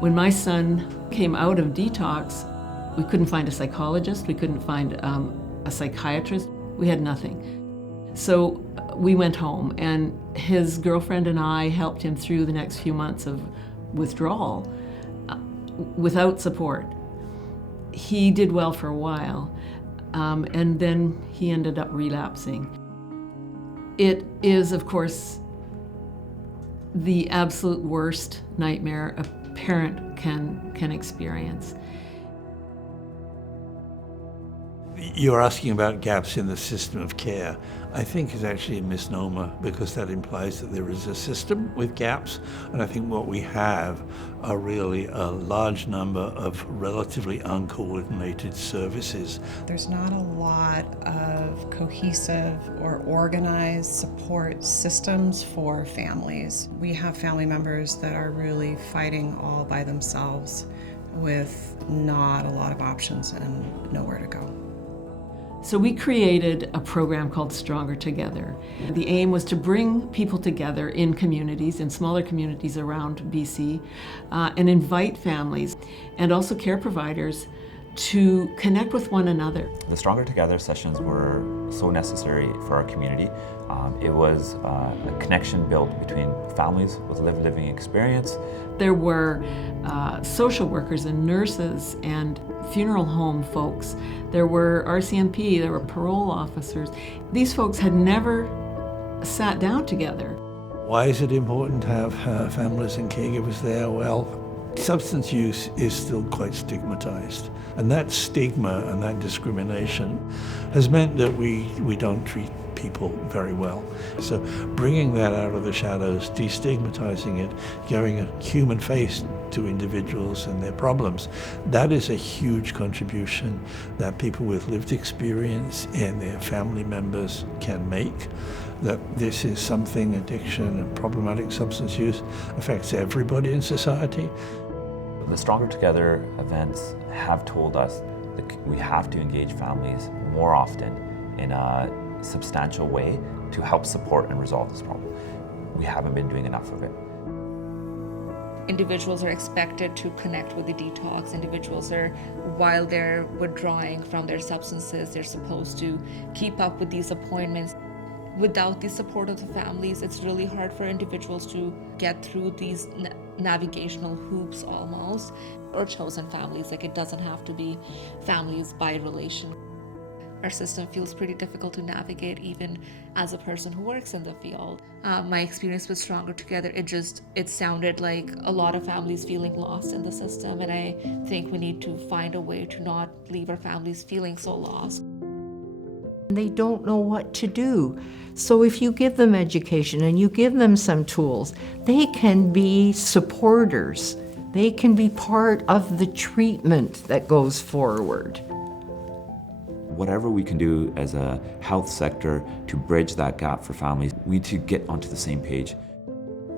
When my son came out of detox, we couldn't find a psychologist, we couldn't find a psychiatrist, we had nothing. So we went home, and his girlfriend and I helped him through the next few months of withdrawal without support. He did well for a while, and then he ended up relapsing. It is, of course, the absolute worst nightmare a parent can experience. You're asking about gaps in the system of care. I think is actually a misnomer, because that implies that there is a system with gaps, and I think what we have are really a large number of relatively uncoordinated services. There's not a lot of cohesive or organized support systems for families. We have family members that are really fighting all by themselves with not a lot of options and nowhere to go. So we created a program called Stronger Together. The aim was to bring people together in communities, in smaller communities around BC, and invite families and also care providers to connect with one another. The Stronger Together sessions were so necessary for our community. It was a connection built between families with lived living experience. There were social workers and nurses and funeral home folks. There were RCMP, there were parole officers. These folks had never sat down together. Why is it important to have families and caregivers there? Well, substance use is still quite stigmatized. And that stigma and that discrimination has meant that we don't treat people very well. So bringing that out of the shadows, destigmatizing it, giving a human face to individuals and their problems, that is a huge contribution that people with lived experience and their family members can make. That this is something, addiction and problematic substance use affects everybody in society. The Stronger Together events have told us that we have to engage families more often in a substantial way to help support and resolve this problem. We haven't been doing enough of it. Individuals are expected to connect with the detox. Individuals are, while they're withdrawing from their substances, they're supposed to keep up with these appointments. Without the support of the families, it's really hard for individuals to get through these navigational hoops almost, or chosen families. Like, it doesn't have to be families by relation. Our system feels pretty difficult to navigate, even as a person who works in the field. My experience with Stronger Together, it sounded like a lot of families feeling lost in the system, and I think we need to find a way to not leave our families feeling so lost. They don't know what to do. So if you give them education and you give them some tools, they can be supporters. They can be part of the treatment that goes forward. Whatever we can do as a health sector to bridge that gap for families, we need to get onto the same page.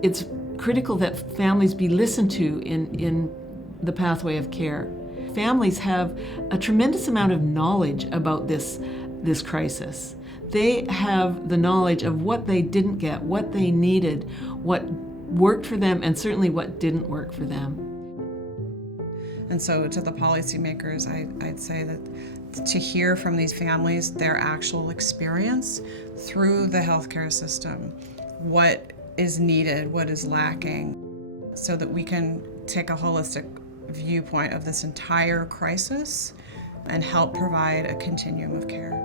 It's critical that families be listened to in the pathway of care. Families have a tremendous amount of knowledge about this crisis. They have the knowledge of what they didn't get, what they needed, what worked for them, and certainly what didn't work for them. And so to the policymakers, I'd say that to hear from these families their actual experience through the healthcare system, what is needed, what is lacking, so that we can take a holistic viewpoint of this entire crisis and help provide a continuum of care.